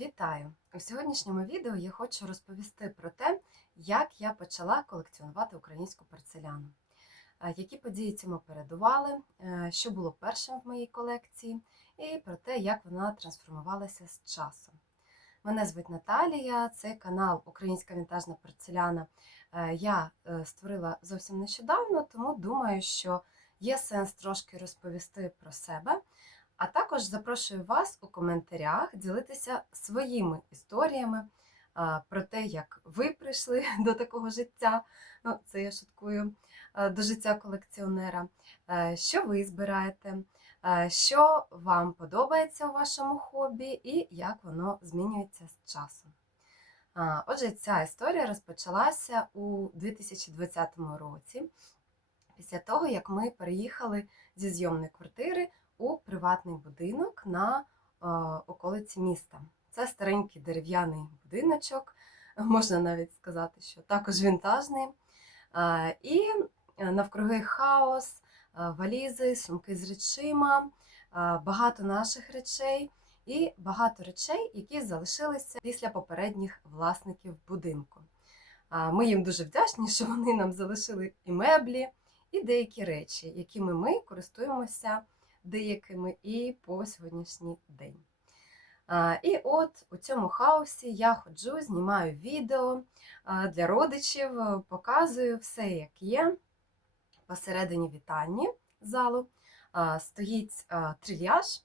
Вітаю! У сьогоднішньому відео я хочу розповісти про те, як я почала колекціонувати українську порцеляну, які події цьому передували, е, що було першим в моїй колекції, і про те, як вона трансформувалася з часом. Мене звуть Наталія, це канал Українська вінтажна порцеляна. Е, Я е, створила зовсім нещодавно, тому думаю, що є сенс трошки розповісти про себе. А також запрошую вас у коментарях ділитися своїми історіями про те, як ви прийшли до такого життя. Ну, це я шуткую до життя колекціонера. Е, Що ви збираєте, е, що вам подобається у вашому хобі, і як воно змінюється з часом. Отже, ця історія розпочалася у 2020 році, після того, як ми переїхали зі зйомної квартири у приватний будинок на е, околиці міста. Це старенький дерев'яний будиночок, можна навіть сказати, що також вінтажний. Е, і навкруги хаос, е, валізи, сумки з речима, е, багато наших речей і багато речей, які залишилися після попередніх власників будинку. Е, Ми їм дуже вдячні, що вони нам залишили і меблі, і деякі речі, якими ми користуємося деякими і по сьогоднішній день. І от у цьому хаосі я ходжу, знімаю відео для родичів, е, показую все, як є. Посередині вітальні залу стоїть трильяж,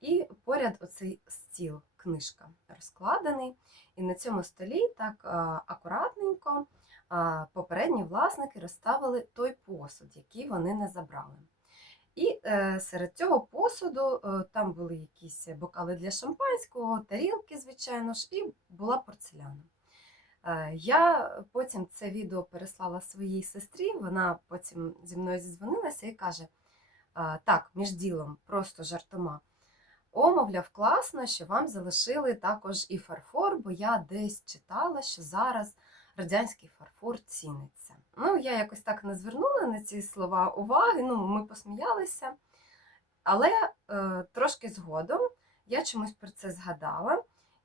і поряд оцей стіл, книжка розкладений. І на цьому столі так акуратненько попередні власники розставили той посуд, який вони не забрали. І е, серед цього посуду е, там були якісь бокали для шампанського, тарілки, звичайно ж, і була порцеляна. Е, я потім це відео переслала своїй сестрі, вона потім зі мною зізвонилася і каже: так, між ділом, просто жартома. О, мовляв, класно, що вам залишили також і фарфор, бо я десь читала, що зараз радянський фарфор ціниться. Ну, я якось так не звернула на ці слова уваги, ну, ми посміялися. Але е, трошки згодом я чомусь про це згадала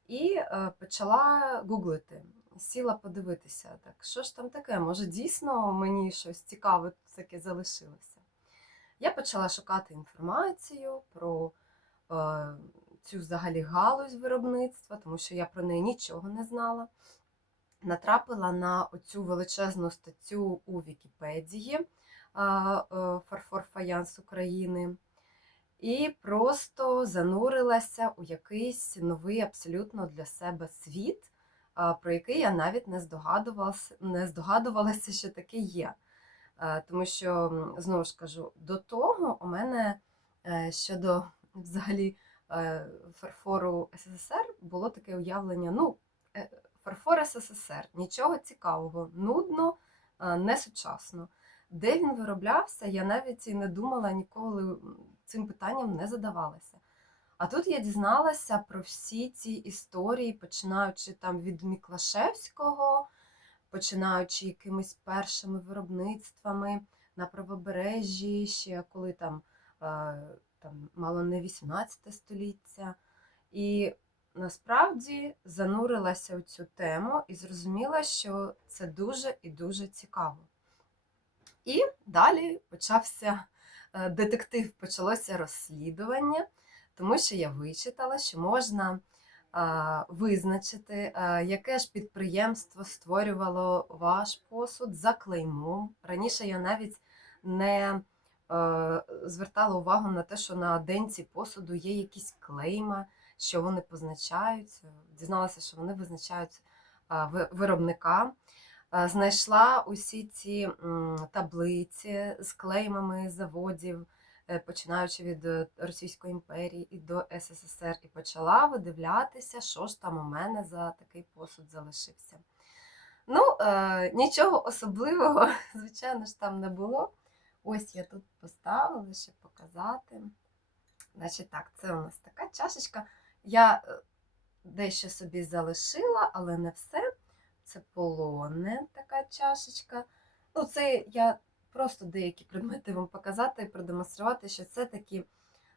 і е, почала гуглити, сіла подивитися, так, що ж там таке, може дійсно мені щось цікаве таке залишилося. Я почала шукати інформацію про е, цю взагалі галузь виробництва, тому що я про неї нічого не знала натрапила на оцю величезну статтю у Вікіпедії Фарфор Фаянс України. І просто занурилася у якийсь новий абсолютно для себе світ, про який я навіть не здогадувалася, не здогадувалася, що таке є. Тому що, знову ж кажу, до того у мене е, щодо взагалі е, фарфору СССР було таке уявлення, ну, е, Фарфор СССР. Нічого цікавого, нудно, несучасно. Де він вироблявся, я навіть і не думала ніколи цим питанням не задавалася. А тут я дізналася про всі ці історії, починаючи там від Міклашевського, починаючи якимись першими виробництвами на правобережжі, ще коли там, там мало не 18 століття. І насправді занурилася у цю тему і зрозуміла, що це дуже і дуже цікаво. І далі почався е, детектив, почалося розслідування, тому що я вичитала, що можна визначити, яке ж підприємство створювало ваш посуд за клеймом. Раніше я навіть не е, звертала увагу на те, що на денці посуду є якісь клейма що вони позначають. Дізналася, що вони визначають виробника. Знайшла усі ці таблиці з клеймами заводів, е, починаючи від е, Російської імперії і до СССР, і почала видивлятися, що ж там у мене за такий посуд залишився. Ну, е, нічого особливого, звичайно ж, там не було. Ось я тут поставила, щоб показати. Значить, так, це у нас така чашечка. Я е, дещо собі залишила, але не все. Це полонне така чашечка. Ну, це я просто деякі предмети вам показати і продемонструвати, що це такі,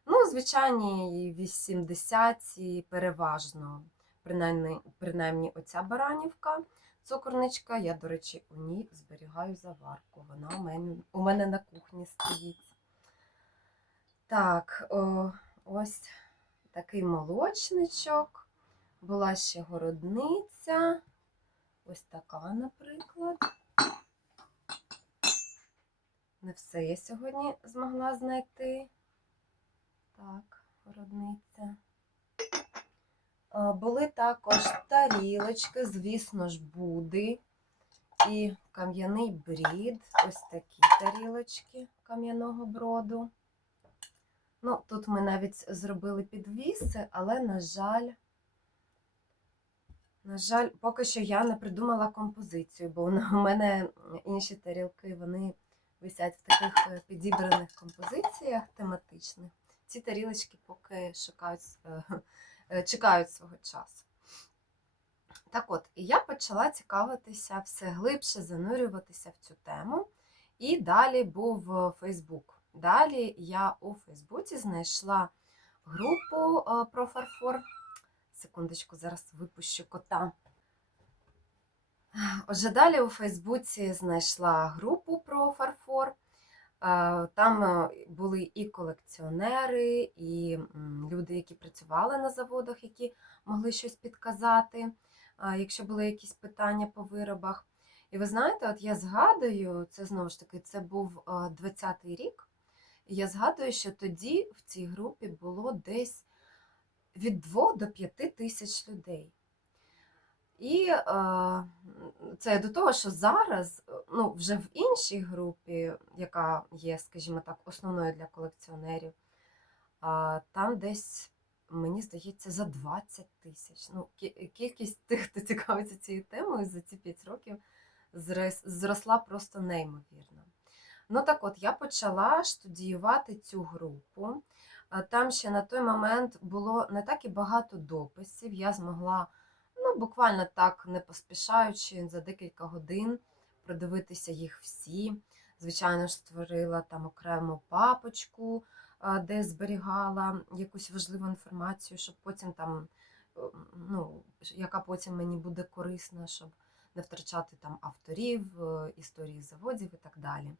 ну, звичайні 80-ті переважно принаймні, принаймні оця баранівка, цукорничка. Я, до речі, у ній зберігаю заварку. Вона у мене, у мене на кухні стоїть. Так, о, ось такий молочничок. Була ще городниця. Ось така, наприклад. Не все я сьогодні змогла знайти. Так, городниця. Були також тарілочки, звісно ж, буди і кам'яний брід. Ось такі тарілочки кам'яного броду. Ну, тут ми навіть зробили підвіси, але, на жаль, на жаль, поки що я не придумала композицію, бо у мене інші тарілки, вони висять в таких е, підібраних композиціях тематичних. Ці тарілочки поки шукають, е, е, чекають свого часу. Так от, і я почала цікавитися все глибше, занурюватися в цю тему. І далі був Фейсбук. Далі я у Фейсбуці знайшла групу е, про фарфор. Секундочку, зараз випущу кота. Отже, далі у Фейсбуці знайшла групу про фарфор. Е, Там е, були і колекціонери, і люди, які працювали на заводах, які могли щось підказати, якщо були якісь питання по виробах. І ви знаєте, от я згадую, це знову ж таки, це був е, 20-й рік. Я згадую, що тоді в цій групі було десь від 2 до 5 тисяч людей. І е, це до того, що зараз, е, ну, вже в іншій групі, яка є, скажімо так, основною для колекціонерів, там десь, мені здається, за 20 тисяч. Ну, кількість тих, хто цікавиться цією темою за ці 5 років, зросла просто неймовірно. Ну так от, я почала студіювати цю групу. Там ще на той момент було не так і багато дописів. Я змогла ну, буквально так, не поспішаючи, за декілька годин продивитися їх всі. Звичайно ж, створила там окрему папочку, де зберігала якусь важливу інформацію, щоб потім там, е, ну, яка потім мені буде корисна, щоб не втрачати там авторів, е, історії заводів і так далі.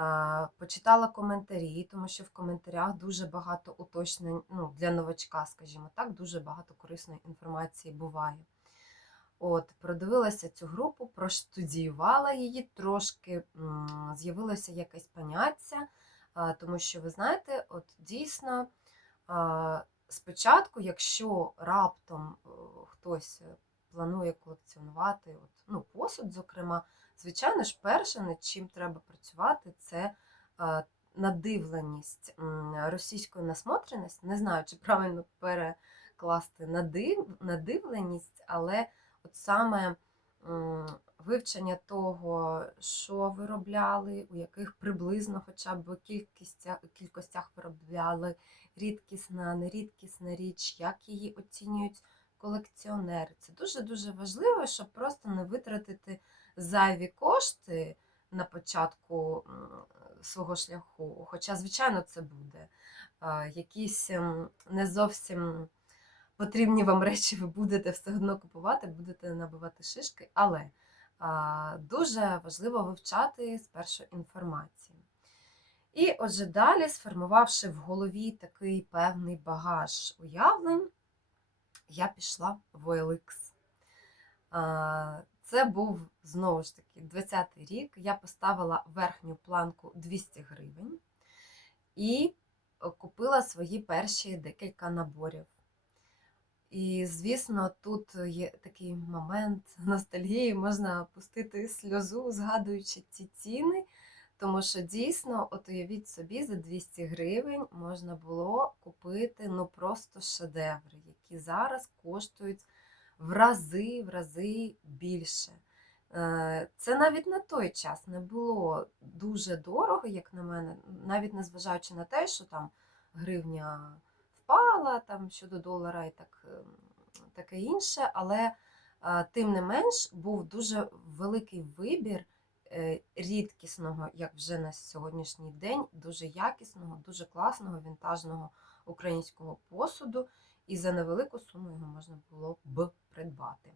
А, Почитала коментарі, тому що в коментарях дуже багато уточнень ну, для новачка, скажімо так, дуже багато корисної інформації буває. От, продивилася цю групу, проштудіювала її, трошки з'явилося якесь поняття, тому що, ви знаєте, от дійсно спочатку, якщо раптом е, хтось планує колекціонувати от, ну, посуд, зокрема, звичайно ж, перше, над чим треба працювати, це а, надивленість російської насмотреність. Не знаю, чи правильно перекласти надив, надивленість, але от саме вивчення того, що виробляли, у яких приблизно хоча б кількістях, кількостях виробляли, рідкісна, нерідкісна річ, як її оцінюють колекціонери. Це дуже-дуже важливо, щоб просто не витратити зайві кошти на початку свого шляху. Хоча, звичайно, це буде. Якісь ем, не зовсім потрібні вам речі ви будете все одно купувати, будете набивати шишки, але дуже важливо вивчати спершу інформацію. І отже, далі, сформувавши в голові такий певний багаж уявлень, я пішла в OLX. Це був знову ж таки 20-й рік. Я поставила верхню планку 200 гривень і е, купила свої перші декілька наборів. І, звісно, тут є такий момент ностальгії, можна пустити сльозу, згадуючи ці ціни, тому що дійсно, от уявіть собі, за 200 гривень можна було купити ну просто шедеври, які зараз коштують в рази, в рази більше. Е, Це навіть на той час не було дуже дорого, як на мене, навіть незважаючи на те, що там гривня впала там щодо долара і так, ем, таке інше, але е, тим не менш був дуже великий вибір е, рідкісного, як вже на сьогоднішній день, дуже якісного, дуже класного, вінтажного українського посуду. І за невелику суму його можна було б придбати.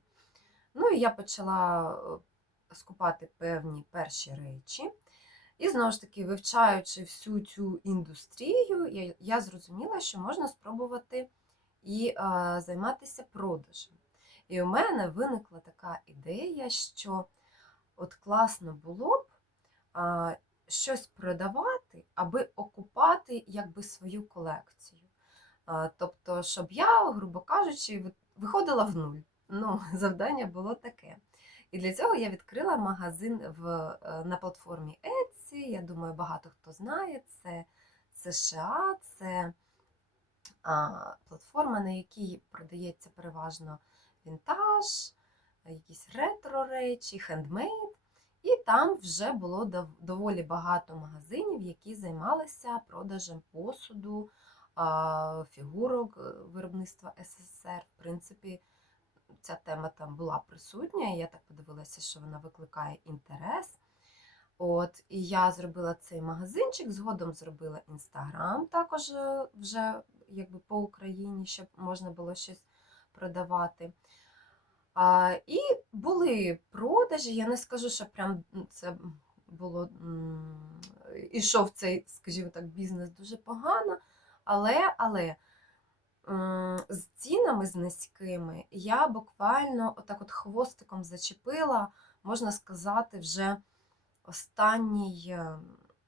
Ну і я почала е, скупати певні перші речі. І знову ж таки, вивчаючи всю цю індустрію, я, я зрозуміла, що можна спробувати і е, займатися продажем. І у мене виникла така ідея, що от класно було б а, щось продавати, аби окупати якби свою колекцію. Тобто, щоб я, грубо кажучи, виходила в нуль. Ну, завдання було таке. І для цього я відкрила магазин в, е, на платформі Etsy. Я думаю, багато хто знає. Це США, це а, платформа, на якій продається переважно вінтаж, якісь ретро речі, хендмейд. І там вже було доволі багато магазинів, які займалися продажем посуду, фігурок е, виробництва СССР. В принципі, ця тема там була присутня, і я так подивилася, що вона викликає інтерес. От, і я зробила цей магазинчик, згодом зробила інстаграм також е, вже якби по Україні, щоб можна було щось продавати. А, і були продажі. Я не скажу, що прям це було м, ішов цей, скажімо так, бізнес дуже погано. Але, але з цінами з низькими я буквально отак от хвостиком зачепила, можна сказати, вже останній, е,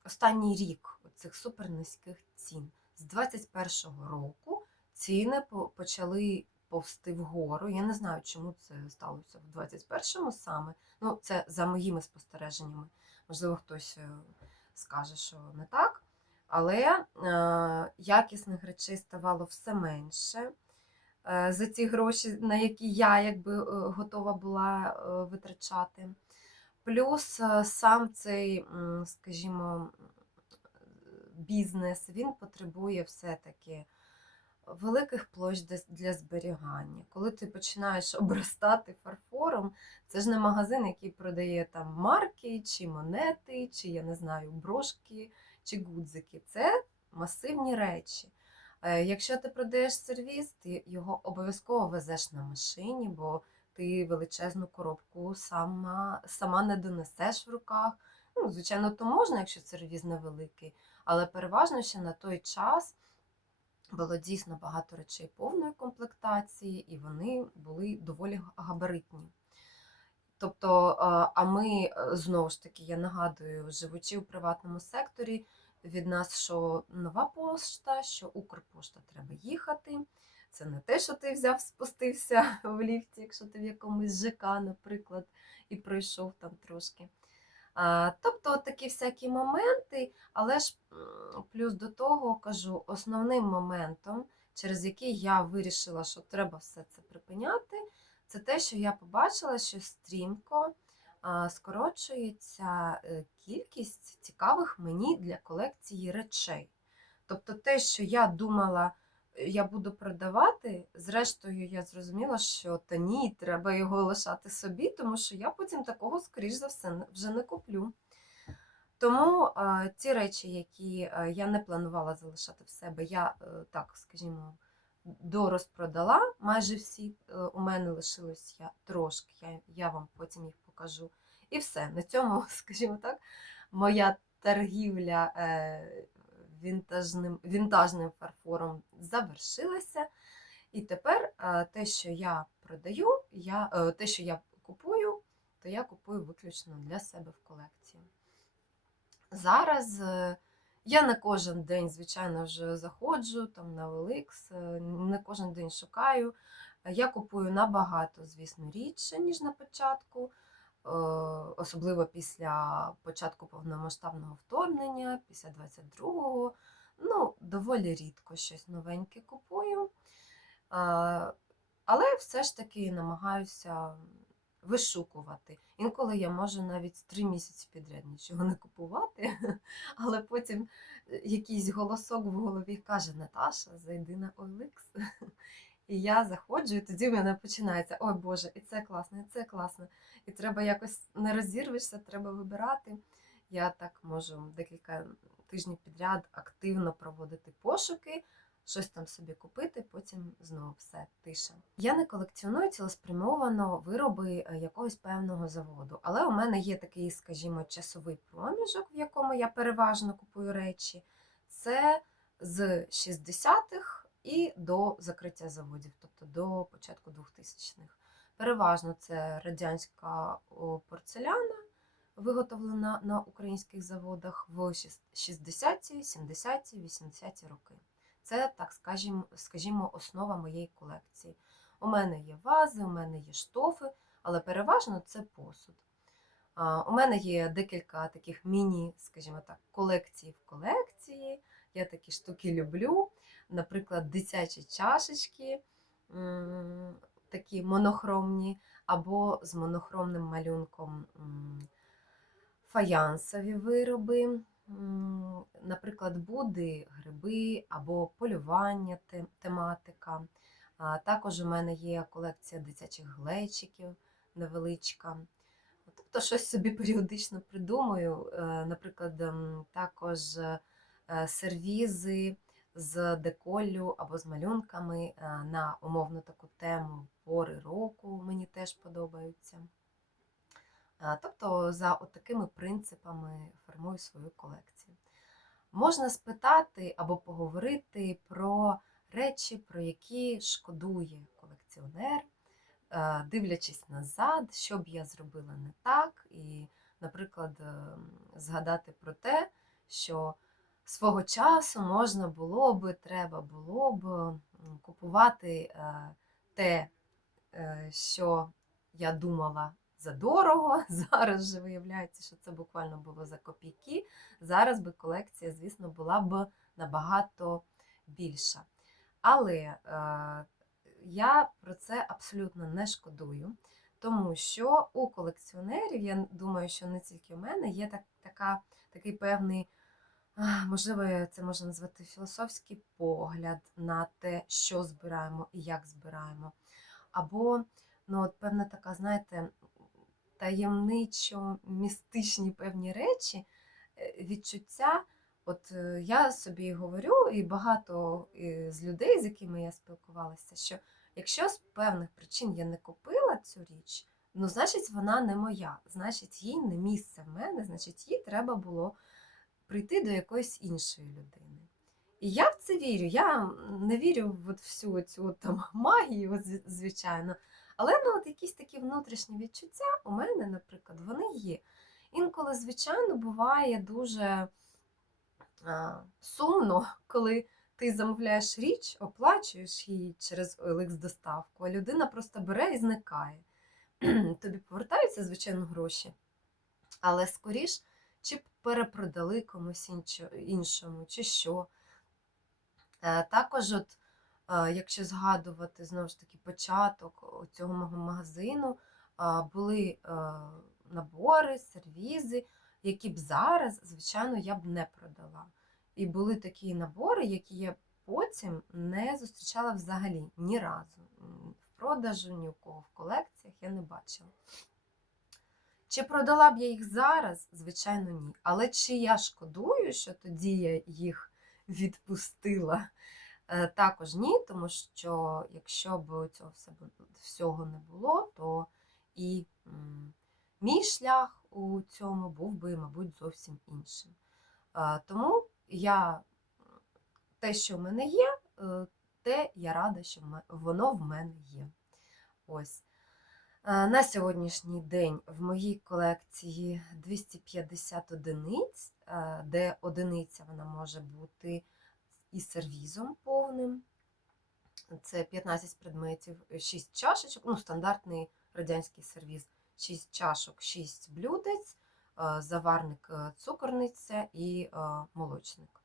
останній рік цих супернизьких цін. З 21-го року ціни почали повсти вгору. Я не знаю, чому це сталося в 21-му саме. Ну, це за моїми спостереженнями. Можливо, хтось е, скаже, що не так. Але е, якісних речей ставало все менше. Е, за ці гроші, на які я якби е, готова була витрачати. Плюс сам цей, скажімо, бізнес він потребує все-таки великих площ для зберігання. Коли ти починаєш обростати фарфором, це ж не магазин, який продає там марки, чи монети, чи я не знаю, брошки, чи гудзики. Це масивні речі. Е, Якщо ти продаєш сервіс, ти його обов'язково везеш на машині, бо ти величезну коробку сама, сама не донесеш в руках. Ну, звичайно, то можна, якщо сервіс невеликий, але переважно ще на той час було дійсно багато речей повної комплектації, і вони були доволі габаритні. Тобто, е, а ми е, знову ж таки, я нагадую, живучи у приватному секторі, від нас що нова пошта, що Укрпошта треба їхати. Це не те, що ти взяв, спустився в ліфті, якщо ти в якомусь ЖК, наприклад, і пройшов там трошки. А, Тобто такі всякі моменти, але ж плюс до того кажу, основним моментом, через який я вирішила, що треба все це припиняти, це те, що я побачила, що стрімко скорочується е, кількість цікавих мені для колекції речей. Тобто те, що я думала, е, я буду продавати, зрештою, я зрозуміла, що та ні, треба його лишати собі, тому що я потім такого, скоріш за все, вже не куплю. Тому ті речі, які я не планувала залишати в себе, я е, так, скажімо, дорозпродала майже всі. Е, У мене лишилось я трошки, я, я вам потім їх покажу. І все. На цьому, скажімо так, моя торгівля е, вінтажним, вінтажним фарфором завершилася. І тепер е, те, що я продаю, я, те, що я купую, то я купую виключно для себе в колекцію. Зараз я не кожен день, звичайно, вже заходжу там на OLX, е, не кожен день шукаю. Е, Я купую набагато, звісно, рідше, ніж на початку, е, особливо після початку повномасштабного вторгнення, після 22-го. Ну, доволі рідко щось новеньке купую. Але все ж таки намагаюся вишукувати. Інколи я можу навіть три місяці підряд нічого не купувати, але потім е, якийсь голосок в голові каже: Наташа, зайди на OLX. І я заходжу, і тоді в мене починається: ой Боже, і це класно, і це класно. І треба якось не розірвешся, треба вибирати. Я так можу декілька тижнів підряд активно проводити пошуки, щось там собі купити, потім знову все тиша. Я не колекціоную цілеспрямовано вироби е, якогось певного заводу, але у мене є такий, скажімо, часовий проміжок, в якому я переважно купую речі. Це з 60-х і до закриття заводів, тобто до початку 2000-х. Переважно це радянська порцеляна, виготовлена на українських заводах в 60-ті, 70-ті, 80-ті роки. Це, так скажімо, скажімо, основа моєї колекції. У мене є вази, у мене є штофи, але переважно це посуд. У мене є декілька таких міні, скажімо так, колекцій в колекції. Я такі штуки люблю. Наприклад, дитячі чашечки, такі монохромні, або з монохромним малюнком фаянсові вироби, наприклад, буди, гриби або полювання тематика. Також у мене є колекція дитячих глечиків невеличка. Тобто щось собі періодично придумую. Е, Наприклад, ем, також е, сервізи з деколлю або з малюнками е, на умовно таку тему пори року мені теж подобаються. Е, Тобто за такими принципами формую свою колекцію. Можна спитати або поговорити про речі, про які шкодує колекціонер, е, дивлячись назад, що б я зробила не так, і, наприклад, е, згадати про те, що свого часу можна було би, треба було б купувати е, те, що я думала задорого. Зараз же виявляється, що це буквально було за копійки. Зараз би колекція, звісно, була б набагато більша. Але е, я про це абсолютно не шкодую, тому що у колекціонерів, я думаю, що не тільки у мене, є так, така, такий певний, можливо, це можна назвати філософський погляд на те, що збираємо і як збираємо. Або ну, от певна така, знаєте, таємничо містичні певні речі, е, відчуття. От е, я собі говорю, і багато е, з людей, з якими я спілкувалася, що якщо з певних причин я не купила цю річ, ну значить вона не моя, значить їй не місце в мене, значить їй треба було прийти до якоїсь іншої людини. І я в це вірю. Я не вірю в всю цю там магію, звичайно. Але ну, от якісь такі внутрішні відчуття у мене, наприклад, вони є. Інколи, звичайно, буває дуже а, сумно, коли ти замовляєш річ, оплачуєш її через OLX доставку, а людина просто бере і зникає. Тобі повертаються, звичайно, гроші, але скоріш чи перепродали комусь іншому, чи що. Е, Також, от, якщо згадувати знову ж таки початок цього мого магазину, були е, набори, сервізи, які б зараз, звичайно, я б не продала. І були такі набори, які я потім не зустрічала взагалі ні разу. В продажу, ні у кого в колекціях я не бачила. Чи продала б я їх зараз? Звичайно, ні. Але чи я шкодую, що тоді я їх відпустила? Е, Також ні, тому що якщо б цього всього не було, то і мій шлях у цьому був би, мабуть, зовсім іншим. Е, Тому я те, що в мене є, е, те я рада, що воно в мене є. Ось. На сьогоднішній день в моїй колекції 250 одиниць, де одиниця вона може бути із сервізом повним. Це 15 предметів, 6 чашечок, ну, стандартний радянський сервіз, 6 чашок, 6 блюдець, е, заварник, е, цукорниця і е, молочник.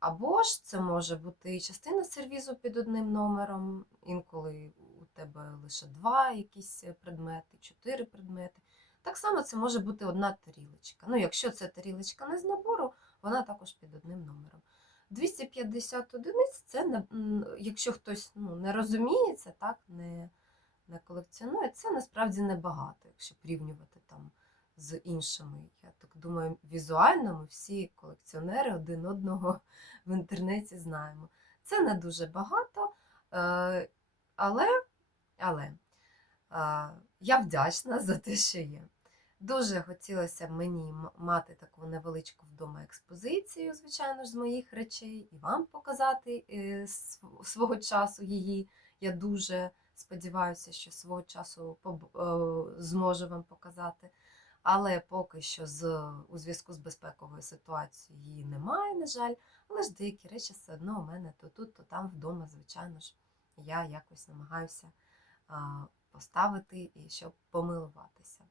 Або ж це може бути і частина сервізу під одним номером, інколи у тебе лише два якісь предмети, чотири предмети. Так само це може бути одна тарілочка. Ну, якщо це тарілочка не з набору, вона також під одним номером. 250 одиниць це якщо хтось ну, не розуміється, так, не, не колекціонує, це насправді небагато, якщо порівнювати там з іншими. Я так думаю, візуально ми всі колекціонери один одного в інтернеті знаємо. Це не дуже багато, е, але, але е, я вдячна за те, що є. Дуже хотілося мені мати таку невеличку вдома експозицію, звичайно ж, з моїх речей, і вам показати е, свого часу її. Я дуже сподіваюся, що свого часу е, зможу вам показати. Але поки що з, у зв'язку з безпековою ситуацією її немає, на жаль. Але ж деякі речі все одно у мене то тут, то там вдома, звичайно ж, я якось намагаюся поставити і щоб помилуватися.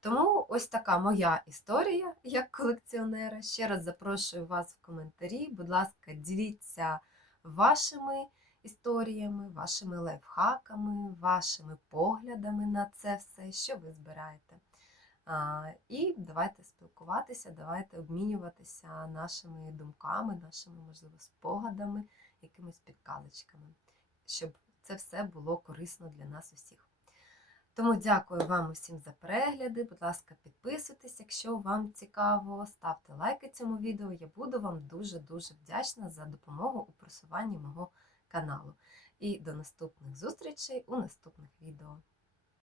Тому ось така моя історія як колекціонера. Ще раз запрошую вас в коментарі. Будь ласка, діліться вашими історіями, вашими лайфхаками, вашими поглядами на це все, що ви збираєте. І давайте спілкуватися, давайте обмінюватися нашими думками, нашими, можливо, спогадами, якимись підказочками, щоб це все було корисно для нас усіх. Тому дякую вам усім за перегляди. Будь ласка, підписуйтесь, якщо вам цікаво, ставте лайки цьому відео. Я буду вам дуже-дуже вдячна за допомогу у просуванні мого каналу. І до наступних зустрічей у наступних відео.